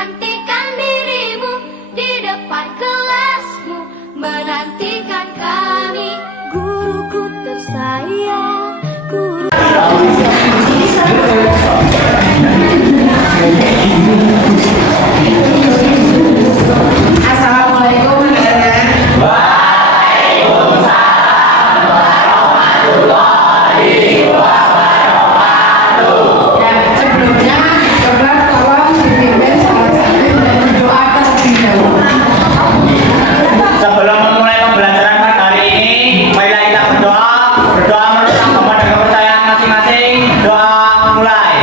menantikan dirimu di depan kelasmu, menantikan kami, guruku tersayang, guru. Assalamualaikum anak-anak. Waalaikumsalam warahmatullahi wabarakatuh. Ya, sebelumnya coba tolong dipimpin salah satu dan berdoa terlebih dahulu. Sebelum memulai pembelajaran pada hari ini, marilah kita berdoa menurut agama dan kepercayaan masing-masing. Doa mulai.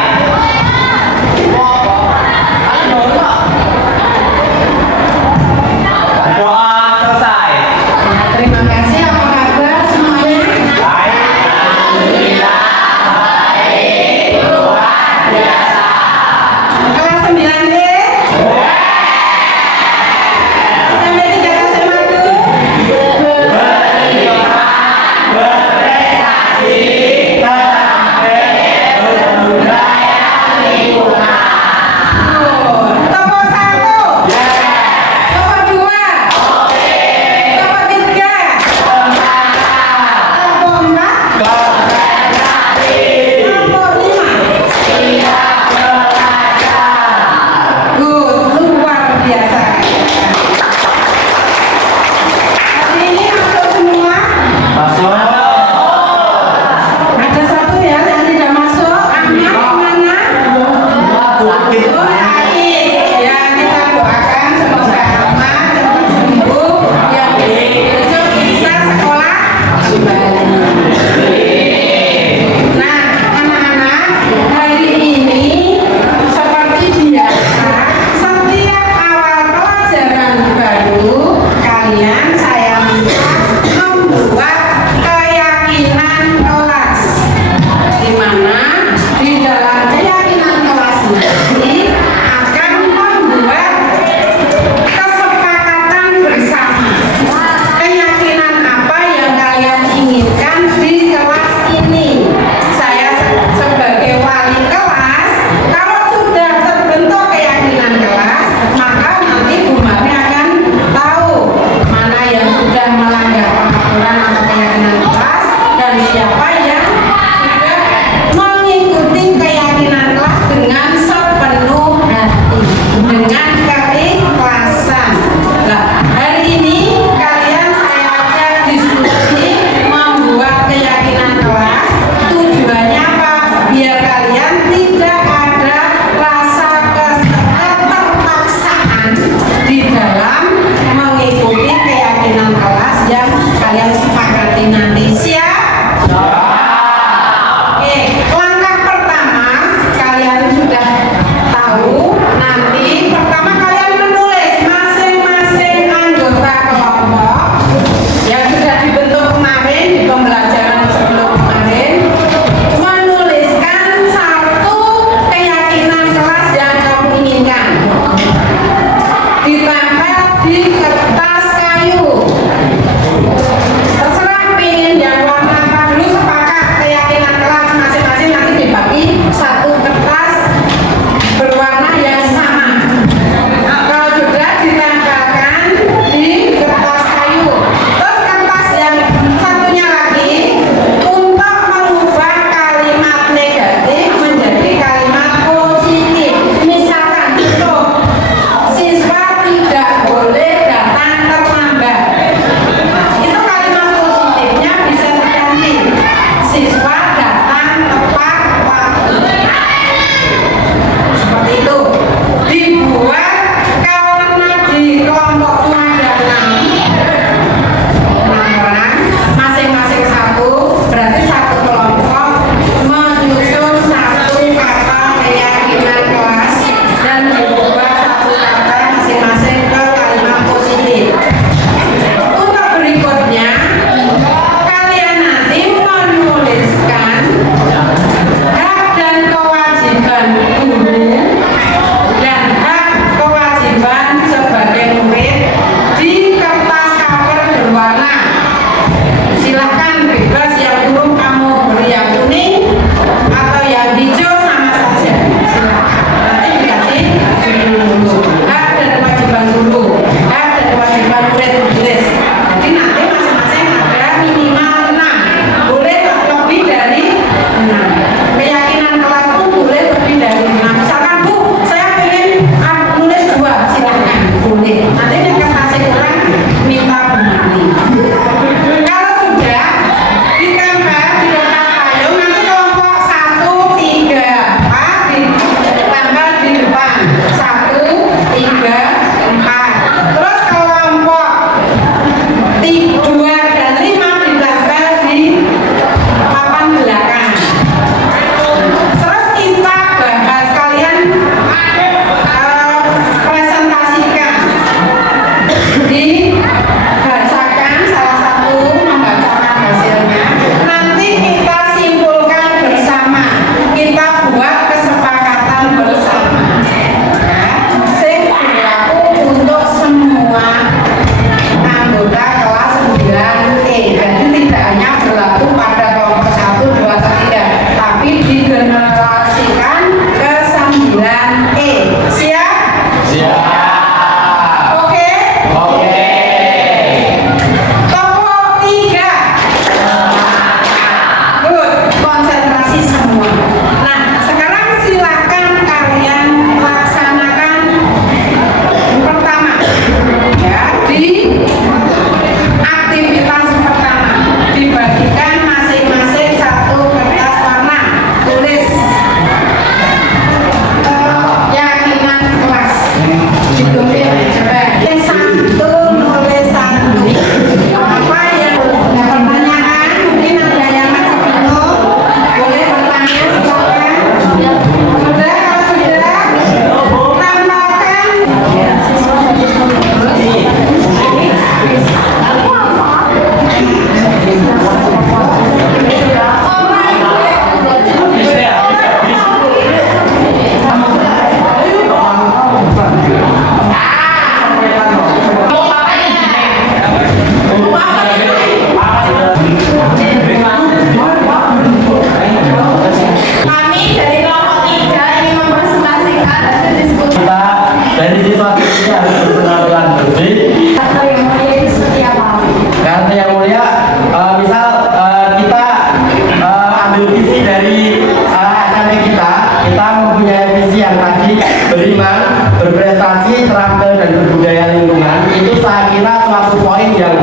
seniman, berprestasi, terampil dan berbudaya lingkungan, itu saya kira suatu poin yang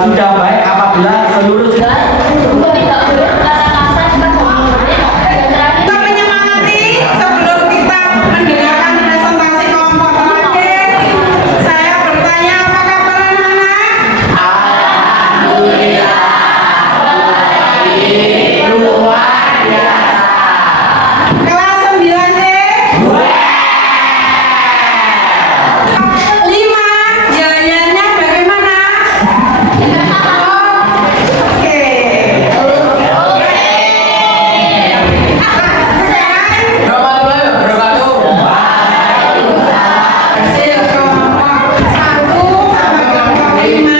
sudah baik apabila seluruh Kita menyemangati sebelum kita mendengarkan presentasi kelompok terakhir. Saya bertanya, apa kabar anak-anak? Kelas 9D? 5, jalannya bagaimana? Oke. Hasil kelompok 1 sama kelompok 5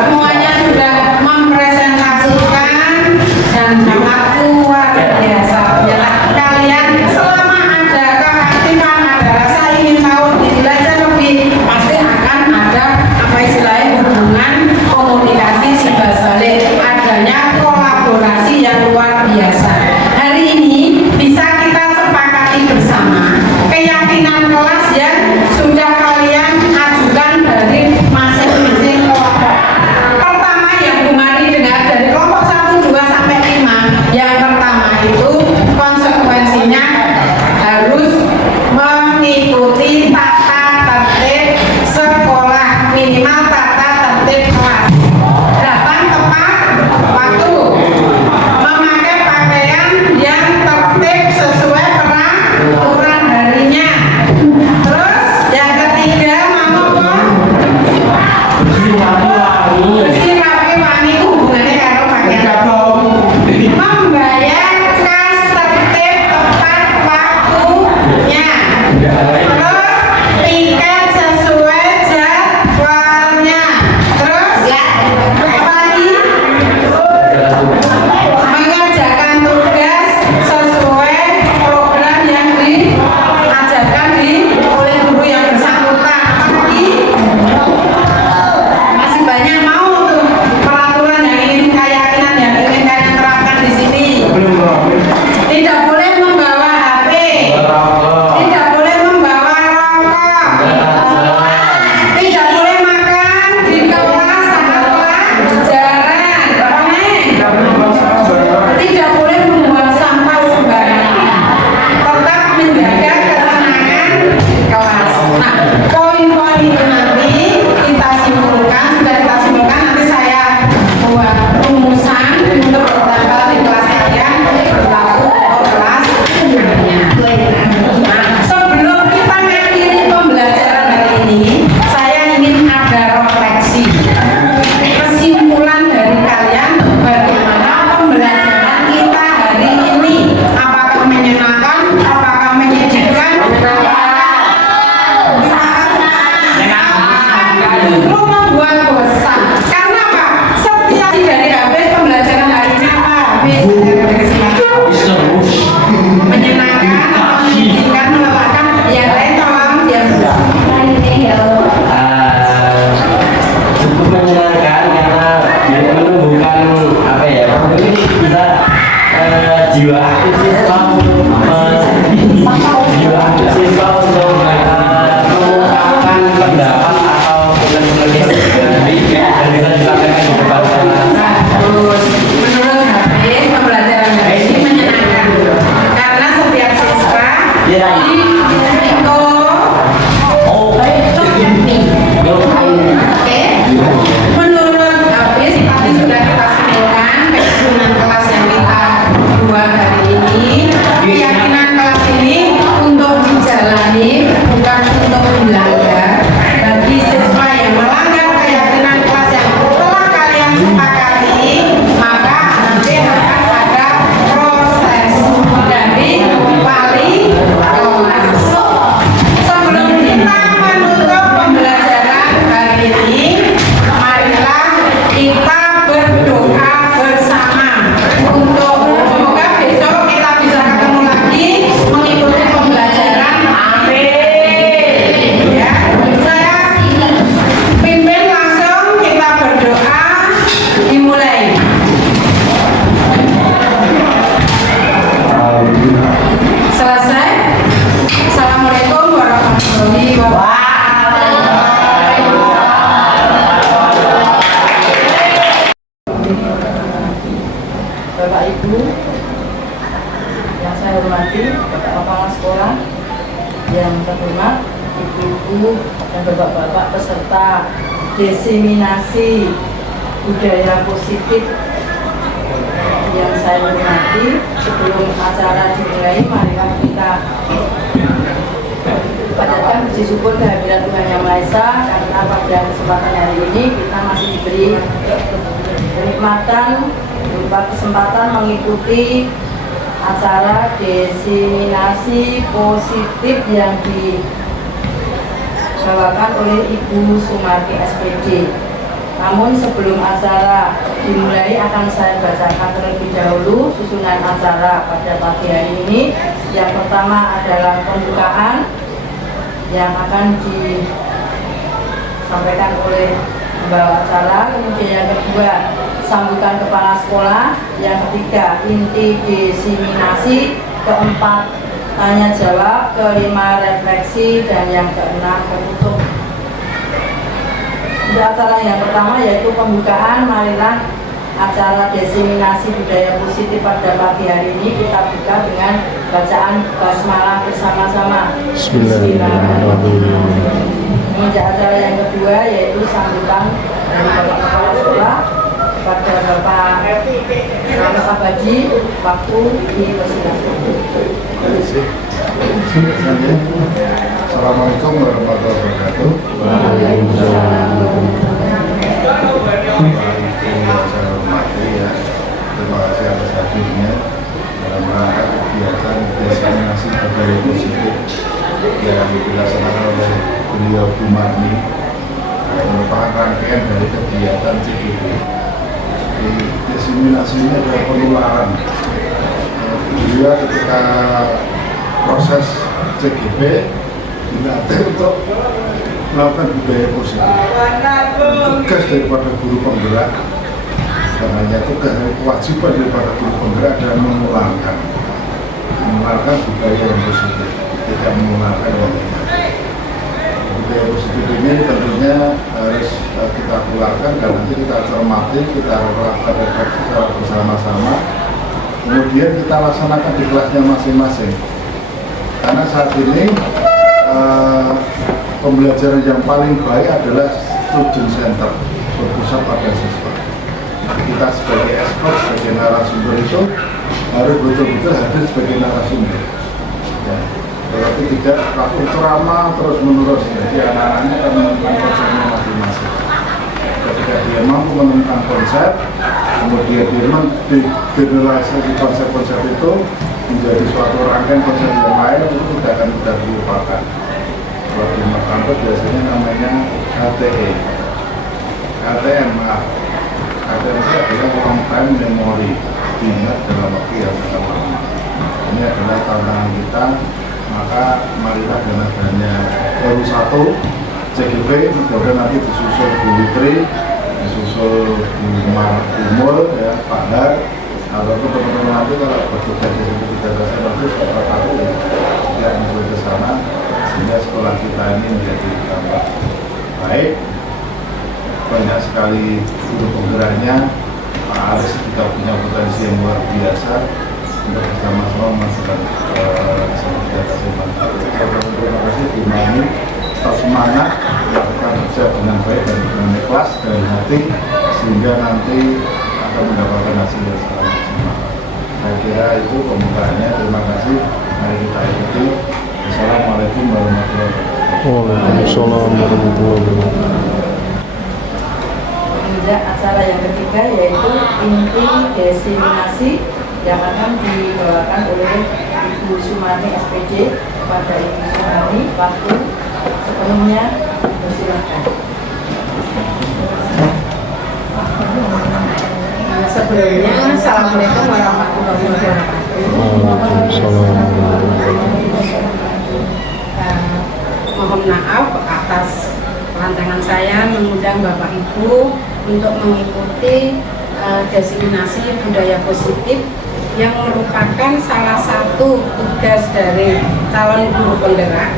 semuanya sudah mempresentasikan dan sangat luar biasa. Yalah, kalian selama ada keaktifan, ada rasa ingin tahu, ingin belajar lebih, pasti akan ada apa istilahnya hubungan komunikasi simbal-balik, adanya kolaborasi yang luar biasa. Hari ini bisa kita sepakati bersama keyakinan kelas yang sudah kalian ajukan dari masing-masing kelompok. Pertama yang Bu Mari dengar dari kelompok 1, 2 sampai 5. Yang pertama itu konsekuensinya harus mengikuti tata tertib sekolah, minimal tata tertib kelas. Datang tepat waktu, memakai pakaian yang tertib sesuai peraturan harinya. Terus yang ketiga mau apa? Bersih rapi wangi itu hubungannya karo pakaian. Membayar kas tertib tepat waktunya. Terus tiket sesuai jadwalnya. Terus apa lagi? Mengerjakan tugas sesuai program yang diajarkan oleh guru yang bersangkutan. Apalagi masih banyak mau tuh peraturan yang ingin keyakinan yang ingin kalian terapkan di sini. Tidak boleh membawa HP, tidak boleh membawa terhormat, ibu-ibu dan bapak-bapak peserta diseminasi budaya positif yang saya hormati. Sebelum acara dimulai, marilah kita panjatkan puji syukur kehadiran Tuhan Yang Maha Esa, karena pada kesempatan hari ini kita masih diberi kenikmatan berupa kesempatan mengikuti acara diseminasi positif yang dibawakan oleh Ibu Sumarti SPD. Namun sebelum acara dimulai akan saya bacakan terlebih dahulu susunan acara pada pagi hari ini. Yang pertama adalah pembukaan yang akan disampaikan oleh pembawa acara. Kemudian yang kedua, sambutan kepala sekolah. Yang ketiga, inti diseminasi. Keempat, tanya jawab. Kelima, refleksi. Dan yang keenam, penutup. Untuk acara yang pertama yaitu pembukaan, marilah acara diseminasi budaya positif pada pagi hari ini kita buka dengan bacaan basmalah bersama-sama. Bismillahirrahmanirrahim. Untuk acara yang kedua yaitu sambutan dari Bapak Kepala Sekolah kepada Bapak Abadi, waktu dipersilakan. Assalamualaikum warahmatullahi wabarakatuh. Saya hormati ya, terima kasih atas hadirnya dalam rangka kegiatan diseminasi budaya positif yang dilaksanakan oleh beliau Bu Marni, merupakan rangkaian dari kegiatan CGP. Diseminasi ini adalah penularan. Beliau ketika proses CGP dilatih untuk melakukan budaya positif. Tugas daripada guru penggerak, dan hanya tugas kewajiban daripada guru penggerak adalah mengularkan budaya yang positif, tidak mengularkan yang negatif. Budaya positif ini tentunya harus kita keluarkan dan nanti kita cermati, kita lakukan refleksi secara bersama-sama. Kemudian kita laksanakan di kelasnya masing-masing. Karena saat ini pembelajaran yang paling baik adalah student center, berpusat pada siswa. Kita sebagai expert, sebagai narasumber itu harus betul-betul hadir sebagai narasumber. Ya, berarti tidak laku ceramah terus-menerus. Jadi anak-anaknya akan menemukan konsepnya masing-masing. Ketika dia mampu menemukan konsep, kemudian dia menggeneralisasi konsep-konsep itu menjadi suatu rangkaian konsep yang lain, itu tidak akan mudah dilupakan. Kalau di kampus biasanya namanya KTE, KTM, KTM itu adalah long time memory, diingat dalam waktu yang sangat lama. Ini adalah tantangan kita, maka marilah dengan adanya baru satu CGP, mudah-mudahan nanti disusul Bu Witri, disusul Bu Timur, ya, Pak Dar, ataupun teman-teman nanti kalau bertugas di situ tidak ada nanti sekolah satu ya tidak menuju ke sana, sehingga sekolah kita ini menjadi tambah baik. Banyak sekali guru penggeraknya. Pak Aris juga punya potensi yang luar biasa untuk bersama-sama memasukkan terima kasih Bu Mani, tetap semangat melakukan kerja dengan baik dan dengan ikhlas dari hati sehingga nanti akan mendapatkan hasil yang sangat maksimal. Saya kira itu pembukaannya. Terima kasih. Mari kita ikuti. Assalamualaikum warahmatullahi wabarakatuh. Waalaikumsalam warahmatullahi wabarakatuh. Kemudian acara yang ketiga yaitu inti diseminasi yang akan dibawakan oleh Ibu Sumarti SPD. Kepada Ibu Sumarti, waktu sepenuhnya bersilakan. Sebelumnya, Assalamualaikum warahmatullahi wabarakatuh. Waalaikumsalam warahmatullahi Mohon maaf atas rancangan saya mengundang Bapak Ibu untuk mengikuti diseminasi budaya positif yang merupakan salah satu tugas dari calon guru penggerak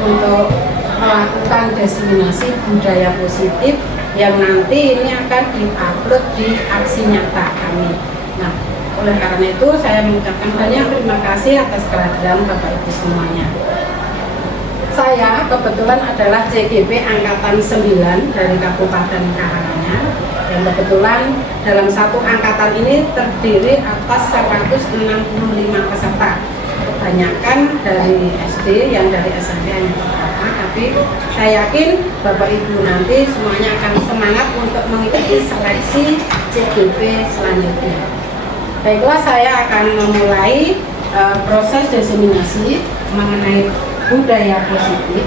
untuk melakukan diseminasi budaya positif yang nanti ini akan diupload di aksi nyata kami. Nah, oleh karena itu saya mengucapkan banyak terima kasih atas kehadiran Bapak Ibu semuanya. Saya kebetulan adalah CGP Angkatan 9 dari Kabupaten Karanganyar, yang kebetulan dalam satu angkatan ini terdiri atas 165 peserta. Kebanyakan dari SD, yang dari SMP yang pertama, tapi saya yakin Bapak Ibu nanti semuanya akan semangat untuk mengikuti seleksi CGP selanjutnya. Baiklah, saya akan memulai proses diseminasi mengenai budaya positif.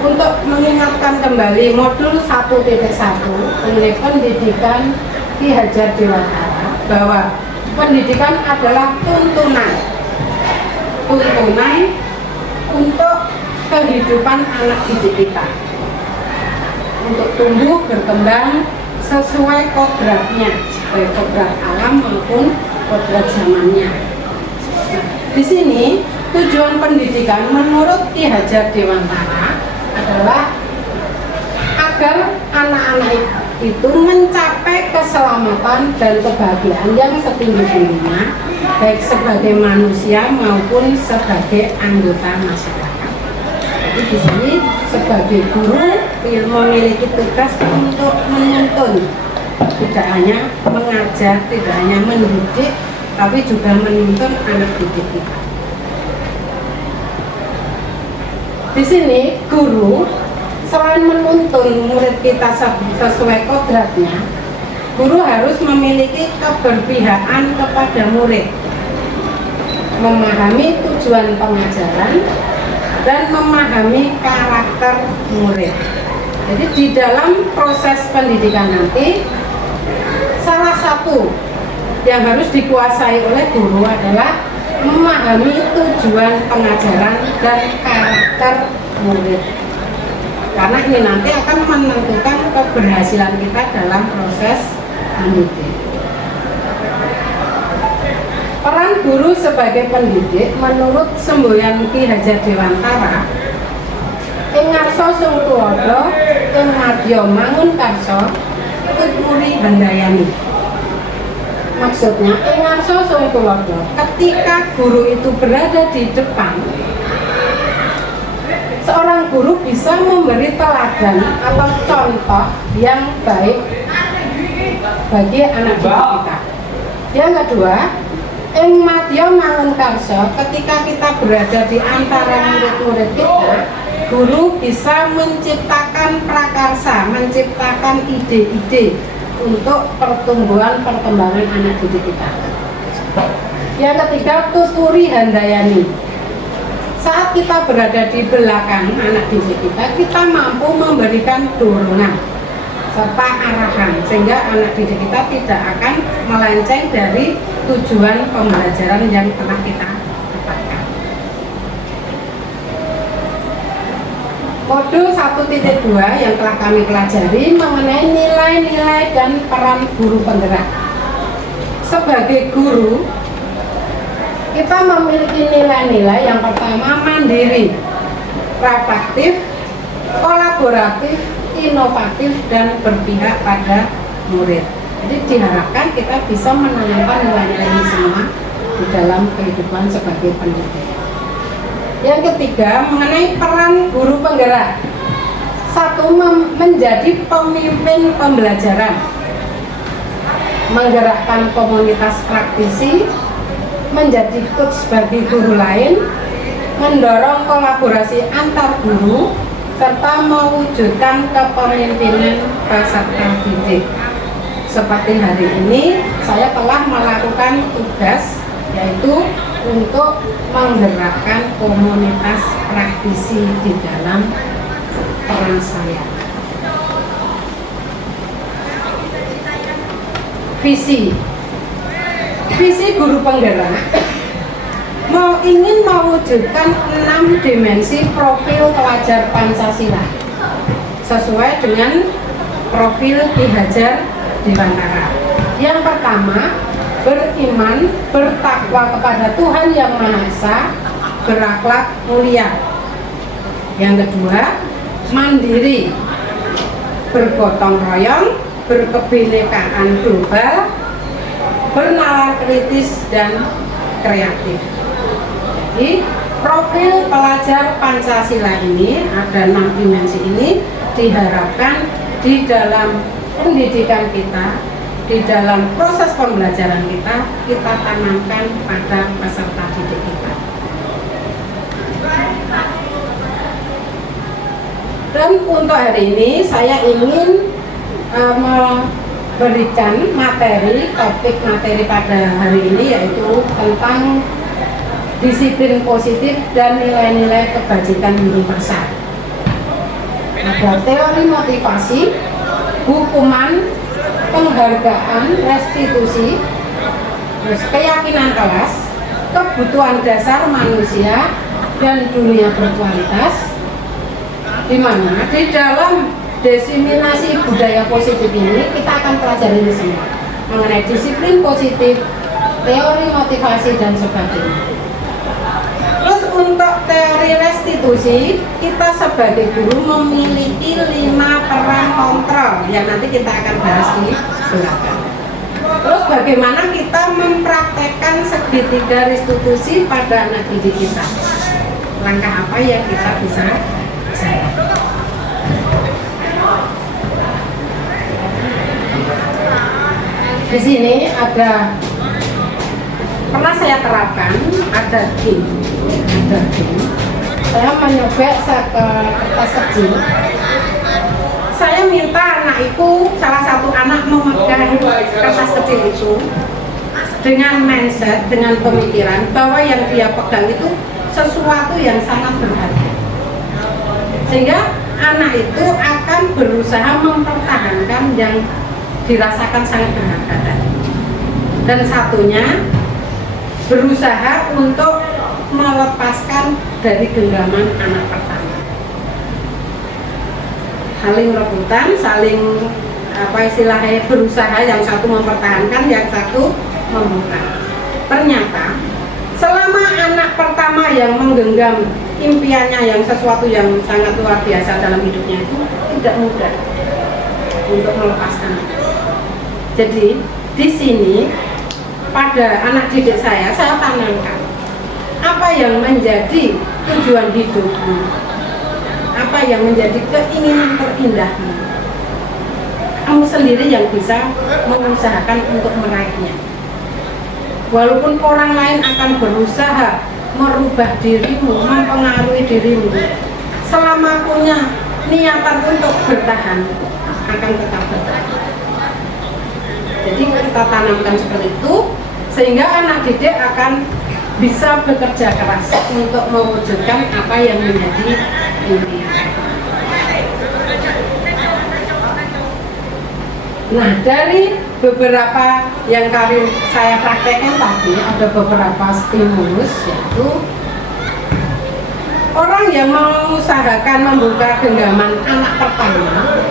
Untuk mengingatkan kembali modul 1.1 mengenai pendidikan Ki Hajar Dewantara, bahwa pendidikan adalah tuntunan untuk kehidupan anak didik kita, untuk tumbuh berkembang sesuai kodratnya, baik kodrat alam maupun kodrat zamannya. Nah, di sini tujuan pendidikan menurut Ki Hajar Dewantara adalah agar anak-anak itu mencapai keselamatan dan kebahagiaan yang setinggi-tingginya, baik sebagai manusia maupun sebagai anggota masyarakat. Jadi di sini sebagai guru memiliki tugas untuk menuntun, tidak hanya mengajar, tidak hanya mendidik, tapi juga menuntun anak didik kita. Di sini guru selain menuntun murid kita sesuai kodratnya, guru harus memiliki keberpihakan kepada murid, memahami tujuan pengajaran, dan memahami karakter murid. Jadi di dalam proses pendidikan nanti, salah satu yang harus dikuasai oleh guru adalah memahami tujuan pengajaran dan karakter murid. Karena ini nanti akan menentukan keberhasilan kita dalam proses mendidik. Peran guru sebagai pendidik menurut semboyan Ki Hajar Dewantara, ing ngarsa sung tuwada, ing madya mangun karsa, tuturi handayani. Maksudnya, ing ngarsa sung tuwada, ketika guru itu berada di depan, seorang guru bisa memberi teladan atau contoh yang baik bagi anak didik kita. Yang kedua, ing madya mangun karsa, ketika kita berada di antara murid-murid kita, guru bisa menciptakan prakarsa, menciptakan ide-ide untuk perkembangan anak didik kita. Yang ketiga, tuturi handayani. Saat kita berada di belakang anak didik kita mampu memberikan dorongan serta arahan, sehingga anak didik kita tidak akan melenceng dari tujuan pembelajaran yang telah kita dapatkan. Modul 1.2 yang telah kami pelajari mengenai nilai-nilai dan peran guru penggerak. Sebagai guru, kita memiliki nilai-nilai yang pertama mandiri, proaktif, kolaboratif, inovatif, dan berpihak pada murid. Jadi diharapkan kita bisa menanamkan nilai-nilai ini semua di dalam kehidupan sebagai pendidik. Yang ketiga, mengenai peran guru penggerak. Satu, menjadi pemimpin pembelajaran, menggerakkan komunitas praktisi, menjadi coach bagi guru lain, mendorong kolaborasi antar guru, serta mewujudkan kepemimpinan peserta didik. Seperti hari ini, saya telah melakukan tugas, yaitu untuk menggerakkan komunitas praktisi di dalam peran saya. Visi guru penggerak ingin mewujudkan 6 dimensi profil pelajar Pancasila sesuai dengan profil Ki Hajar Dewantara. Yang pertama, beriman, bertakwa kepada Tuhan Yang Maha Esa, berakhlak mulia. Yang kedua, mandiri, bergotong royong, berkebinekaan global, bernalar kritis dan kreatif. Jadi profil pelajar Pancasila ini ada 6 dimensi ini diharapkan di dalam pendidikan kita, di dalam proses pembelajaran kita tanamkan pada peserta didik kita. Dan untuk hari ini saya ingin memberikan topik materi pada hari ini yaitu tentang disiplin positif dan nilai-nilai kebajikan universal. Ada teori motivasi, hukuman, penghargaan, restitusi, terus keyakinan kelas, kebutuhan dasar manusia, dan dunia berkualitas. Di mana di dalam desiminasi budaya positif ini kita akan pelajari di sini mengenai disiplin positif, teori motivasi dan sebagainya. Terus untuk teori restitusi, kita sebagai guru memiliki 5 peran kontrol yang nanti kita akan bahas di belakang. Terus bagaimana kita mempraktekkan segitiga restitusi pada anak didik kita? Langkah apa yang kita bisa jalan? Di sini pernah saya terapkan ada game. Saya menyobek ke kertas kecil. Saya minta anak itu, salah satu anak memegang kertas kecil itu dengan mindset, dengan pemikiran bahwa yang dia pegang itu sesuatu yang sangat berharga, sehingga anak itu akan berusaha mempertahankan yang dirasakan sangat berharga tadi. Dan satunya berusaha untuk melepaskan dari genggaman anak pertama. Saling rebutan, saling berusaha, yang satu mempertahankan, yang satu membuka. Ternyata selama anak pertama yang menggenggam impiannya yang sesuatu yang sangat luar biasa dalam hidupnya itu tidak mudah untuk melepaskan. Jadi di sini pada anak didik saya tanamkan apa yang menjadi tujuan hidupmu, apa yang menjadi keinginan terindahmu. Kamu sendiri yang bisa mengusahakan untuk meraihnya. Walaupun orang lain akan berusaha merubah dirimu, mempengaruhi dirimu, selama punya niatan untuk bertahan, akan tetap bertahan. Jadi kita tanamkan seperti itu, sehingga anak didik akan bisa bekerja keras untuk mewujudkan apa yang menjadi impian. Nah, dari beberapa yang saya praktekkan tadi, ada beberapa stimulus, yaitu orang yang mengusahakan membuka genggaman anak pertama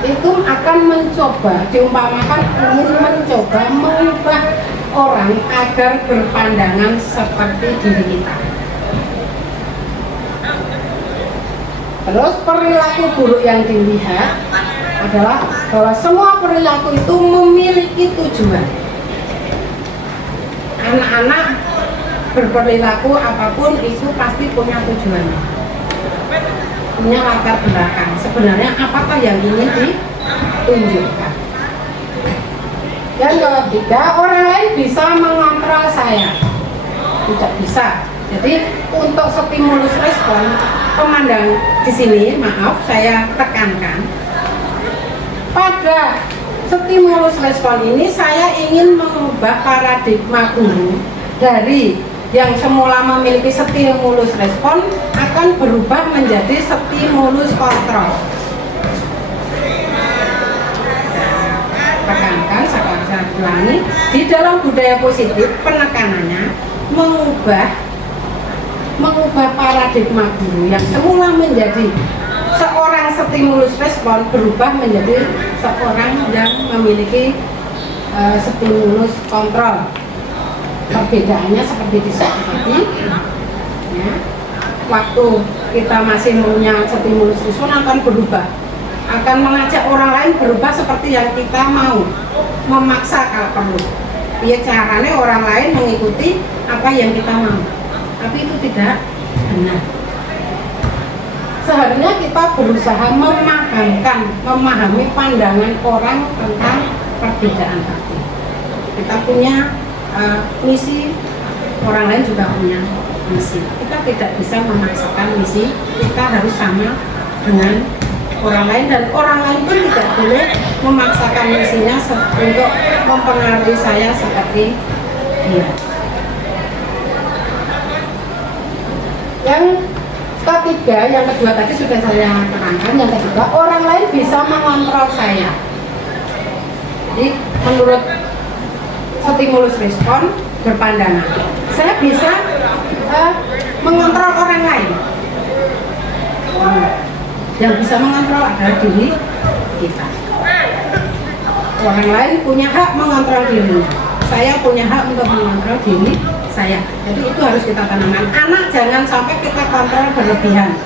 itu akan mencoba, diumpamakan ingin mencoba mengubah orang agar berpandangan seperti diri kita. Terus perilaku buruk yang dilihat adalah bahwa semua perilaku itu memiliki tujuan. Anak-anak berperilaku apapun itu pasti punya tujuannya, punya latar belakang. Sebenarnya apakah yang ingin ditunjukkan? Dan ketiga, orang lain bisa mengontrol saya, tidak bisa. Jadi untuk stimulus respon, pemandang di sini, maaf saya tekankan, pada stimulus respon ini saya ingin mengubah paradigma guru dari yang semula memiliki stimulus respon akan berubah menjadi stimulus kontrol. Tekankan, saya ulangi, di dalam budaya positif penekanannya mengubah paradigma guru yang semula menjadi seorang stimulus respon berubah menjadi seorang yang memiliki stimulus kontrol. Perbedaannya seperti di sini tadi, ya, waktu kita masih punya stimulus respon akan berubah, akan mengajak orang lain berubah seperti yang kita mau, memaksa kalau perlu. ya caranya orang lain mengikuti apa yang kita mau, tapi itu tidak benar. Seharusnya kita berusaha memahami pandangan orang tentang perbedaan tadi. Kita punya misi, orang lain juga punya misi. Kita tidak bisa memaksakan misi, kita harus sama dengan orang lain, dan orang lain pun tidak boleh memaksakan misinya untuk mempengaruhi saya seperti dia. Yang ketiga, yang kedua tadi sudah saya terangkan. Yang ketiga, orang lain bisa mengontrol saya. Jadi menurut stimulus respon berpandangan, saya bisa mengontrol orang lain. Yang bisa mengontrol adalah diri kita. Orang lain punya hak mengontrol dirinya, saya punya hak untuk mengontrol diri saya. Jadi itu harus kita tanamkan. Anak jangan sampai kita kontrol berlebihan,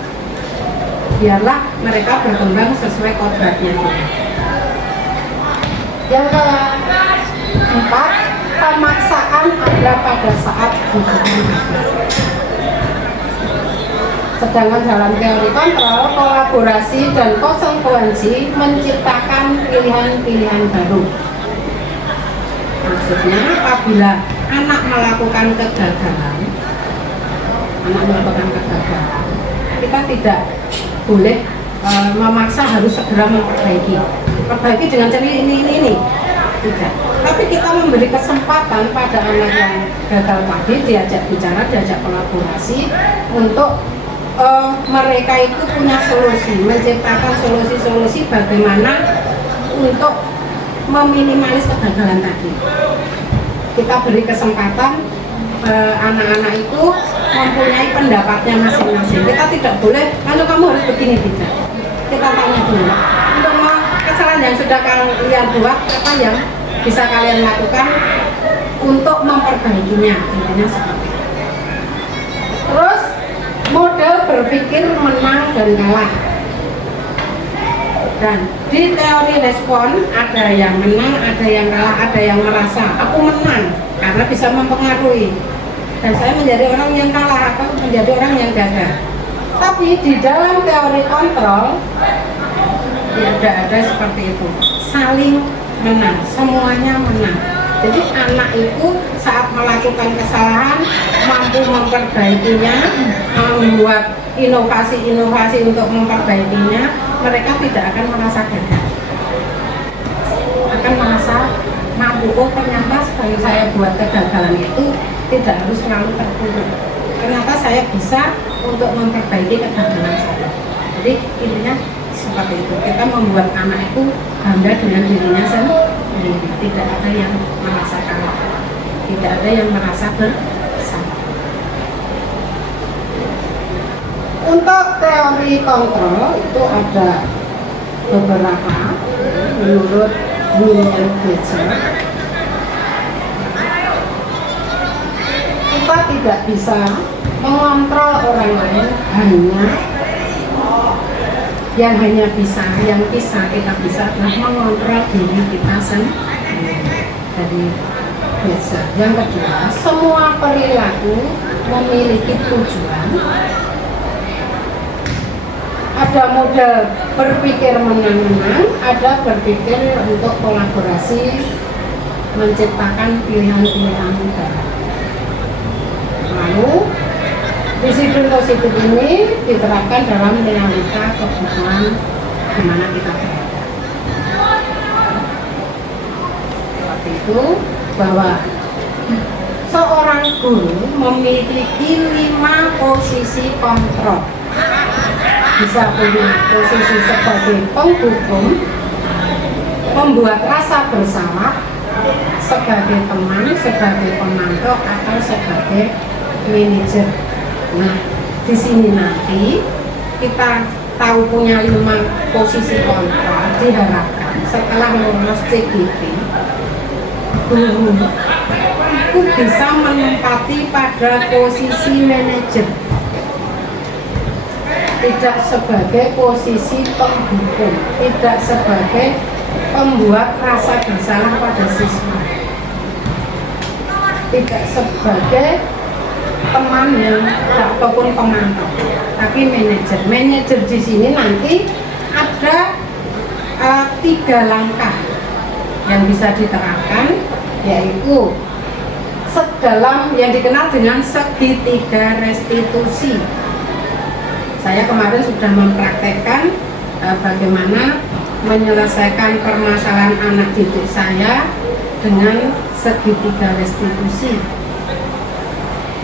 biarlah mereka berkembang sesuai kodratnya juga. Yang keempat, pemaksaan ada pada saat dibutuhkan. Sedangkan dalam teori kontrol, kolaborasi dan konsekuensi menciptakan pilihan-pilihan baru. Maksudnya, apabila anak melakukan kegagalan, kita tidak boleh memaksa harus segera memperbaiki dengan cara ini. Tidak. Tapi kita memberi kesempatan pada anak yang gagal tadi, diajak bicara, diajak kolaborasi untuk mereka itu punya solusi, menciptakan solusi-solusi bagaimana untuk meminimalis kegagalan tadi. Kita beri kesempatan anak-anak itu mempunyai pendapatnya masing-masing. Kita tidak boleh, lalu kamu harus begini, tidak. Kita tanya dulu, untuk kesalahan yang sudah kalian buat, apa yang bisa kalian lakukan untuk memperbaikinya, intinya seperti itu. Terus model berpikir menang dan kalah. Dan di teori respon ada yang menang, ada yang kalah, ada yang merasa aku menang karena bisa mempengaruhi, dan saya menjadi orang yang kalah atau menjadi orang yang gagal. Tapi di dalam teori kontrol tidak ada seperti itu, saling menang, semuanya menang. Jadi anak itu saat melakukan kesalahan mampu memperbaikinya, membuat inovasi-inovasi untuk memperbaikinya, mereka tidak akan merasa gagal, akan merasa mampu. Oh, ternyata sebagai saya buat kegagalan itu tidak harus selalu terpuruk, ternyata saya bisa untuk memperbaiki kegagalan saya. Jadi intinya seperti itu, kita membuat anak itu bangga dengan dirinya sendiri, tidak ada yang merasa kalah, tidak ada yang merasa bersalah. Untuk teori kontrol itu ada beberapa menurut William Beecher. Kita tidak bisa mengontrol orang lain, yang bisa kita bisa adalah mengontrol diri kita sendiri. Dari Beecher. Yang kedua, semua perilaku memiliki tujuan. Ada model berpikir menang-menang, ada berpikir untuk kolaborasi, menciptakan pilihan-pilihan baru. Lalu disiplin positif ini diterapkan dalam dinamika kebutuhan di mana kita berada. Seperti itu, bahwa seorang guru memiliki 5 posisi kontrol. Bisa punya posisi sebagai penghukum, membuat rasa bersalah, sebagai teman, sebagai pemantau, atau sebagai manajer. Nah, di sini nanti kita tahu punya 5 posisi kontrol. Diharapkan setelah lulus CGP, guru itu bisa menempati pada posisi manajer, tidak sebagai posisi penghukum, tidak sebagai pembuat rasa bersalah pada siswa. tidak sebagai teman yang ataupun pemantau, tapi manajer. Manajer di sini nanti ada 3 langkah yang bisa diterapkan, yaitu dalam yang dikenal dengan segitiga restitusi. Saya kemarin sudah mempraktekkan bagaimana menyelesaikan permasalahan anak didik saya dengan segitiga restitusi.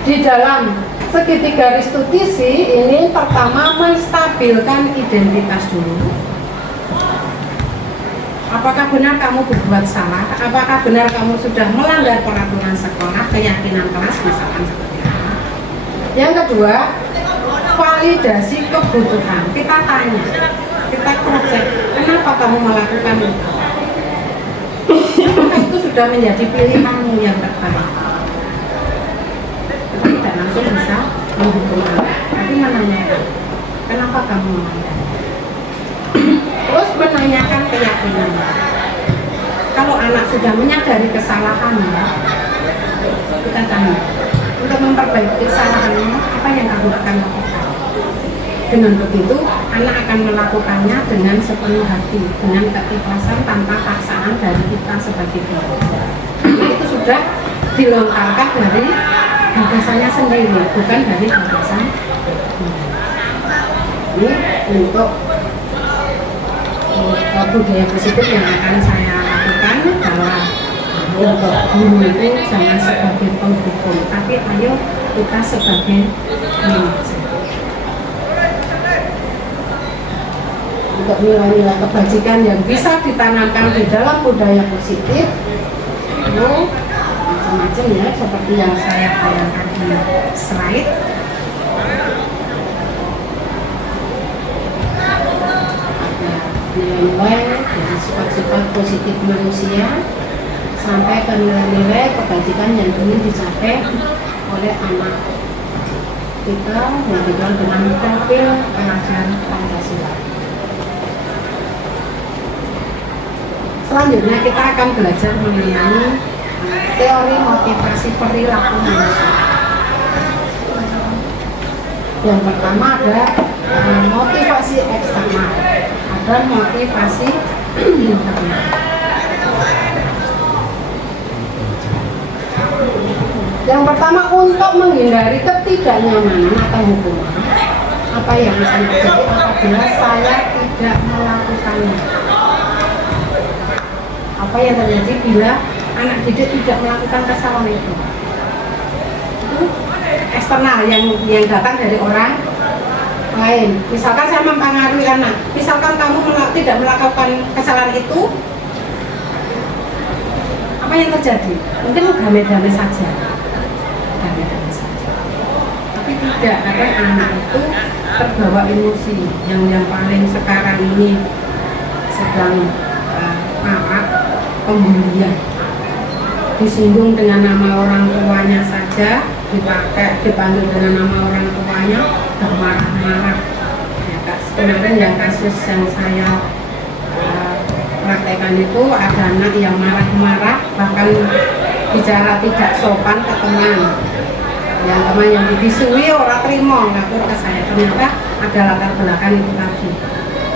Di dalam segitiga restitusi ini pertama menstabilkan identitas dulu. Apakah benar kamu berbuat salah? Apakah benar kamu sudah melanggar peraturan sekolah, keyakinan kelas misalkan seperti apa? Yang kedua, validasi kebutuhan. Kita tanya, kita cross-check, kenapa kamu melakukan itu? Apakah itu sudah menjadi pilihanmu yang terbaik? Kita tidak langsung bisa menghukum anak, tapi menanyakan, kenapa kamu melanggar? Terus menanyakan keyakinan. Kalau anak sudah menyadari kesalahannya, kita tanya, untuk memperbaiki kesalahannya, apa yang kamu akan lakukan? Dengan begitu, anak akan melakukannya dengan sepenuh hati, dengan keikhlasan tanpa paksaan dari kita sebagai guru. Itu sudah dilontarkan dari gagasannya sendiri, bukan dari gagasan. Ini untuk budaya positif yang akan saya lakukan, bahwa untuk guru itu jangan sebagai penghukum, tapi ayo kita sebagai manajer. Untuk nilai-nilai kebajikan yang bisa ditanamkan di dalam budaya positif itu macam-macam ya, seperti yang saya bayangkan di slide. Nilai-nilai dari sifat-sifat positif manusia sampai ke nilai-nilai kebajikan yang ingin dicapai oleh anak kita yang dikenal dengan profil pengajar Pancasila. Selanjutnya kita akan belajar mengenai teori motivasi perilaku manusia. Yang pertama ada motivasi eksternal, ada motivasi internal. Yang pertama, untuk menghindari ketidaknyamanan atau hukuman, apa yang akan terjadi apabila saya tidak melakukannya? Apa yang terjadi bila anak didik tidak melakukan kesalahan itu? Itu eksternal yang datang dari orang lain. Misalkan saya mempengaruhi anak, misalkan kamu tidak melakukan kesalahan itu, apa yang terjadi? Mungkin damai-damai saja, damai-damai saja. Tapi tidak, karena anak itu terbawa emosi yang paling sekarang ini sedang marak pembulian. Disinggung dengan nama orang tuanya saja, dipanggil dengan nama orang tuanya, marah-marah. Ya, kemarin yang kasus yang saya praktekkan itu ada anak yang marah-marah, bahkan bicara tidak sopan ke teman. Yang teman yang dibisui orang terima, lapor ke saya. Ternyata ada latar belakang itu tadi,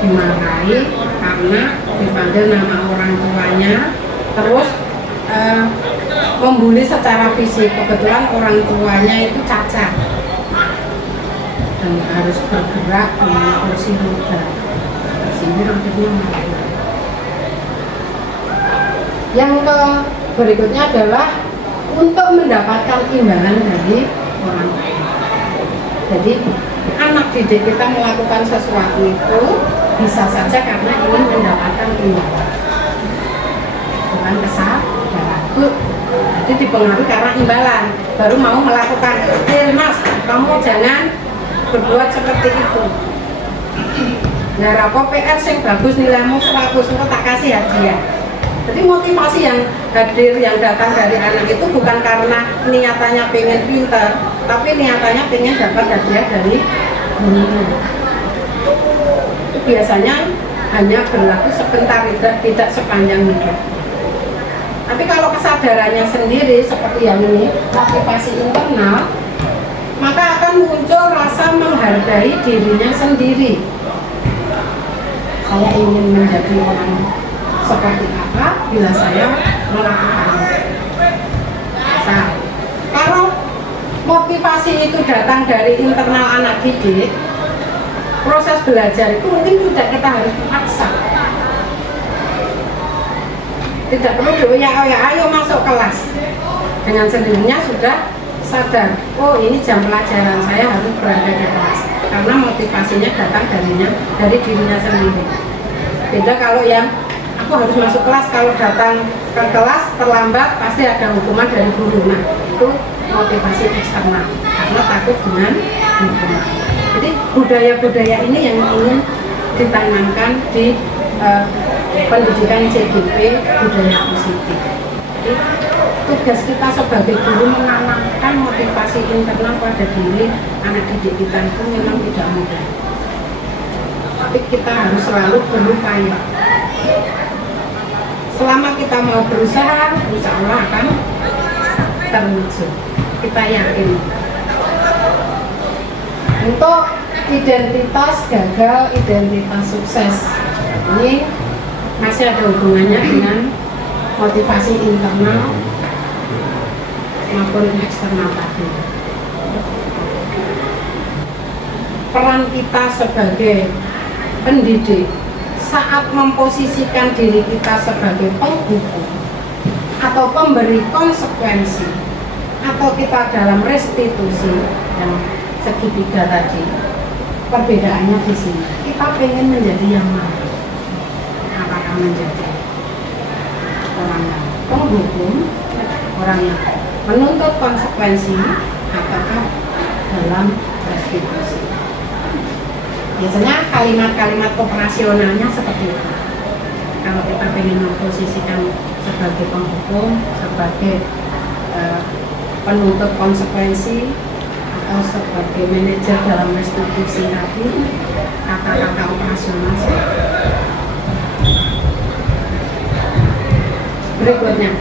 dimarahi karena dipanggil nama orang tuanya, terus membuli secara fisik. Kebetulan orang tuanya itu cacat dan harus bergerak dengan kursi roda, tersinggung akhirnya mati. Yang berikutnya adalah untuk mendapatkan imbalan dari orang tua. Jadi anak didik kita melakukan sesuatu itu bisa saja karena ingin mendapatkan imbalan, bukan kesalahan. Jadi dipengaruhi karena imbalan, baru mau melakukan. Mas, kamu jangan berbuat seperti itu. Nah, rapor PS yang bagus, nilaimu 100, engko tak kasih hadiah. Jadi motivasi yang hadir, yang datang dari anak itu bukan karena niatannya pengen pintar, tapi niatannya pengen dapat hadiah dari gurunya. Itu biasanya hanya berlaku sebentar, tidak sepanjang hidup. Tapi kalau kesadarannya sendiri seperti yang ini, motivasi internal, maka akan muncul rasa menghargai dirinya sendiri. Saya ingin menjadi orang seperti apa bila saya melakukannya. Nah, kalau motivasi itu datang dari internal anak didik, proses belajar itu mungkin tidak kita harus memaksa. Tidak perlu dioyak-oyak, ayo masuk kelas. Dengan sendirinya sudah sadar, oh ini jam pelajaran, saya harus berada di kelas. Karena motivasinya datang dari dirinya sendiri. Beda kalau yang aku harus masuk kelas, kalau datang ke kelas terlambat pasti ada hukuman dari guru. Nah, itu motivasi eksternal karena takut dengan hukuman. Jadi budaya-budaya ini yang ingin ditanamkan di pendidikan CGP, budaya positif. Jadi, tugas kita sebagai guru menanamkan motivasi internal pada diri anak didik kita itu memang tidak mudah. Tapi kita harus selalu berupaya. Selama kita mau berusaha, insya Allah akan terwujud. Kita yakin. Untuk identitas gagal, identitas sukses, ini masih ada hubungannya dengan motivasi internal maupun eksternal tadi. Peran kita sebagai pendidik saat memposisikan diri kita sebagai penghukum atau pemberi konsekuensi atau kita dalam restitusi yang segitiga tadi, perbedaannya di sini. Kita pengen menjadi yang mana? Apakah menjadi orang yang penghukum, orang yang menuntut konsekuensi, ataukah dalam restitusi? Biasanya kalimat-kalimat operasionalnya seperti itu. Kalau kita ingin memposisikan sebagai penghukum, sebagai penuntut konsekuensi, atau sebagai manajer dalam restitusi tadi, kata-kata operasional. Berikutnya,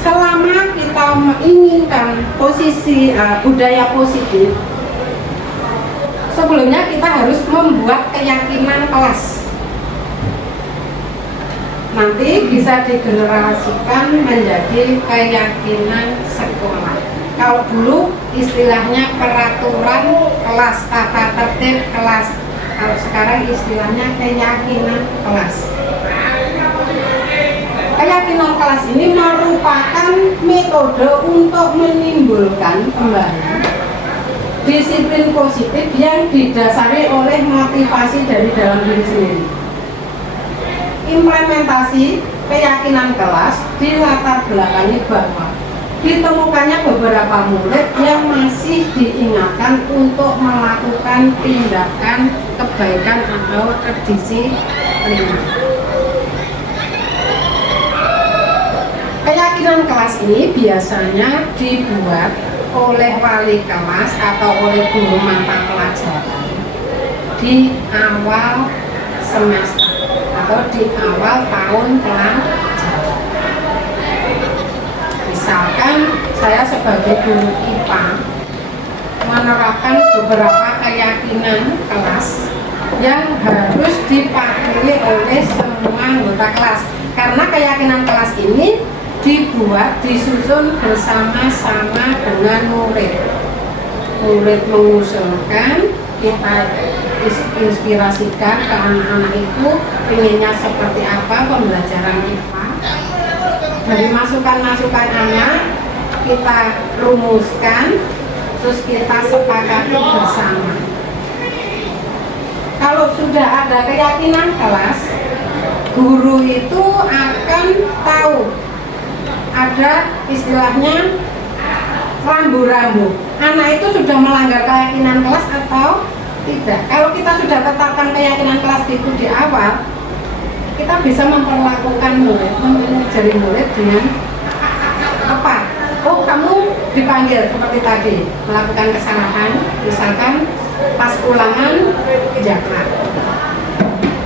selama kita menginginkan posisi budaya positif, sebelumnya kita harus membuat keyakinan kelas. Nanti bisa digenerasikan menjadi keyakinan sekolah. Kalau dulu istilahnya peraturan kelas, tata tertib kelas. Kalau sekarang istilahnya keyakinan kelas. Keyakinan kelas ini merupakan metode untuk menimbulkan kembali disiplin positif yang didasari oleh motivasi dari dalam diri sendiri. Implementasi keyakinan kelas dilatar belakangi bahwa ditemukannya beberapa murid yang masih diingatkan untuk melakukan tindakan kebaikan atau kedisiplinan. Keyakinan kelas ini biasanya dibuat oleh wali kelas atau oleh guru mata pelajaran di awal semester atau di awal tahun pelajaran. Misalkan saya sebagai guru IPA menerapkan beberapa keyakinan kelas yang harus dipatuhi oleh semua anggota kelas, karena keyakinan kelas ini dibuat, disusun bersama-sama dengan murid. Murid mengusulkan, kita inspirasikan ke anak-anak itu inginnya seperti apa pembelajaran IPA. Dari masukan-masukan anak kita rumuskan, terus kita sepakati bersama. Kalau sudah ada keyakinan kelas, guru itu akan tahu. Ada istilahnya rambu-rambu. Anak itu sudah melanggar keyakinan kelas atau tidak. Kalau kita sudah tetapkan keyakinan kelas itu di awal, kita bisa memperlakukan murid, mengajari murid dengan tepat. Oh, kamu dipanggil seperti tadi, melakukan kesalahan, misalkan pas ulangan jakna.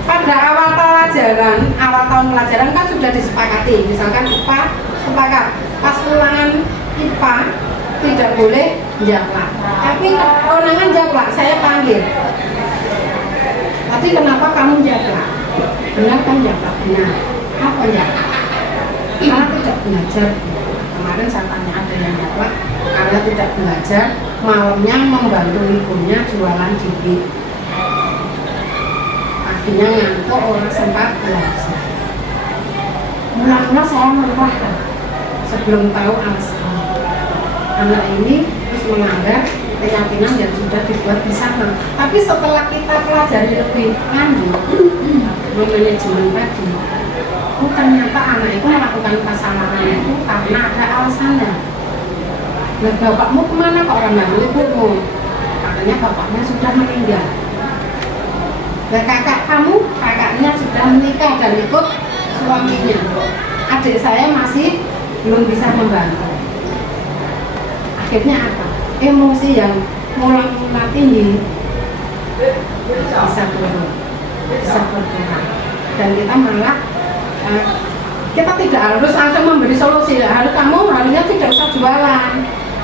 Pada awal tahun pelajaran kan sudah disepakati, misalkan IPA sepakat. Pas ulangan IPA tidak boleh japlak. Tapi kewenangan japlak saya panggil. Tapi kenapa kamu japlak? Benar kan japlak? Benar. Apa ya? Karena tidak belajar. Kemarin saya tanya ada yang japlak karena tidak belajar, malamnya membantu ibunya jualan bibit. Akhirnya ngantuk, orang sempat belajar. Mula-mula saya merubahkan sebelum tahu alasan. Anak ini terus melanggar keyakinan yang sudah dibuat di sana. Tapi setelah kita pelajari lebih lanjut manajemen tadi, ternyata anak itu melakukan kesalahan itu karena ada alasannya. Nah, bapakmu kemana kok orang baru ibumu? Katanya bapaknya sudah meninggal. Nah, kakaknya sudah menikah dan ikut suaminya. Adik saya masih belum bisa membantu. Akhirnya apa? Emosi yang mula-mula tinggi bisa turun, bisa berkurang. Dan kita malah kita tidak harus langsung memberi solusi. Kamu harusnya tidak usah jualan,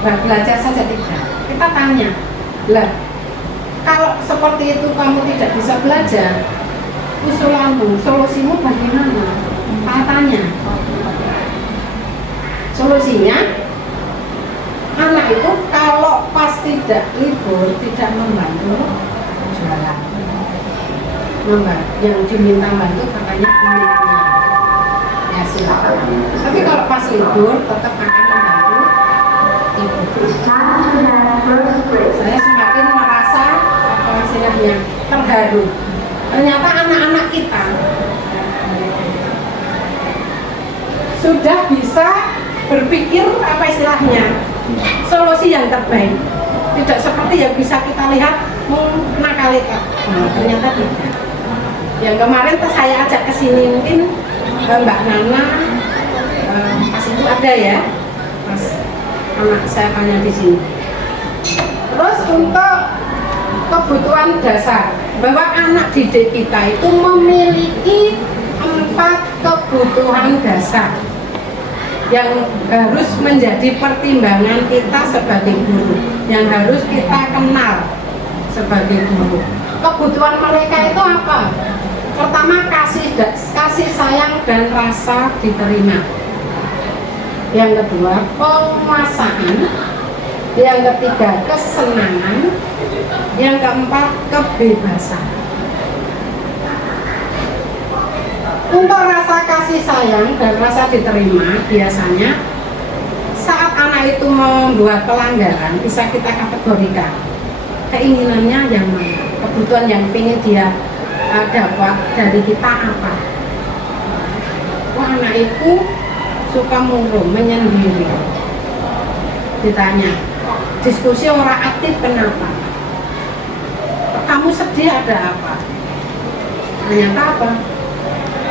belajar saja tidak. Kita tanya, lah kalau seperti itu kamu tidak bisa belajar, usulanmu, solusimu bagaimana? Tanya. Solusinya, anak itu kalau pas tidak libur, tidak membantu jualan. Yang diminta bantu katanya miliknya. Ya silakan. Tapi kalau pas libur tetap akan membantu ibu. Saya semakin merasa apa istilahnya terharu. Ternyata anak-anak kita sudah bisa berpikir apa istilahnya solusi yang terbaik. Tidak seperti yang bisa kita lihat menakali ternyata tidak. Yang kemarin saya ajak ke sini mungkin Mbak Nana pas itu ada ya, pas anak saya tanya di sini. Terus untuk kebutuhan dasar, bahwa anak didik kita itu memiliki 4 kebutuhan dasar yang harus menjadi pertimbangan kita sebagai guru, yang harus kita kenal sebagai guru. Kebutuhan mereka itu apa? Pertama, kasih sayang dan rasa diterima. Yang kedua, penguasaan. Yang ketiga, kesenangan. Yang keempat, kebebasan. Untuk rasa kasih sayang dan rasa diterima, biasanya saat anak itu membuat pelanggaran, bisa kita kategorikan keinginannya yang mana, kebutuhan yang ingin dia dapat dari kita apa. Anak itu suka murung, menyendiri. Ditanya, diskusi orang aktif kenapa? Kamu sedih ada apa? Ternyata apa?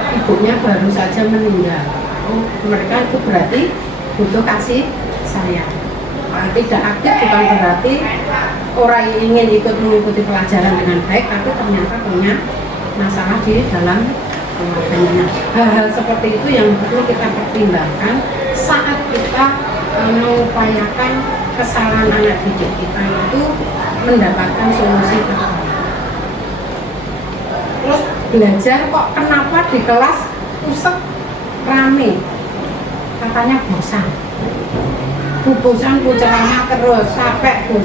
Ibunya baru saja meninggal. Oh, mereka itu berarti butuh kasih sayang. Tidak aktif bukan berarti orang ingin ikut mengikuti pelajaran dengan baik, tapi ternyata punya masalah di dalam keluarganya. Hal-hal seperti itu yang perlu kita pertimbangkan saat kita mengupayakan kesalahan anak didik kita itu mendapatkan solusi terbaik. Terus belajar kok kenapa di kelas pusat rame, katanya bosan, ceramah terus capek pun.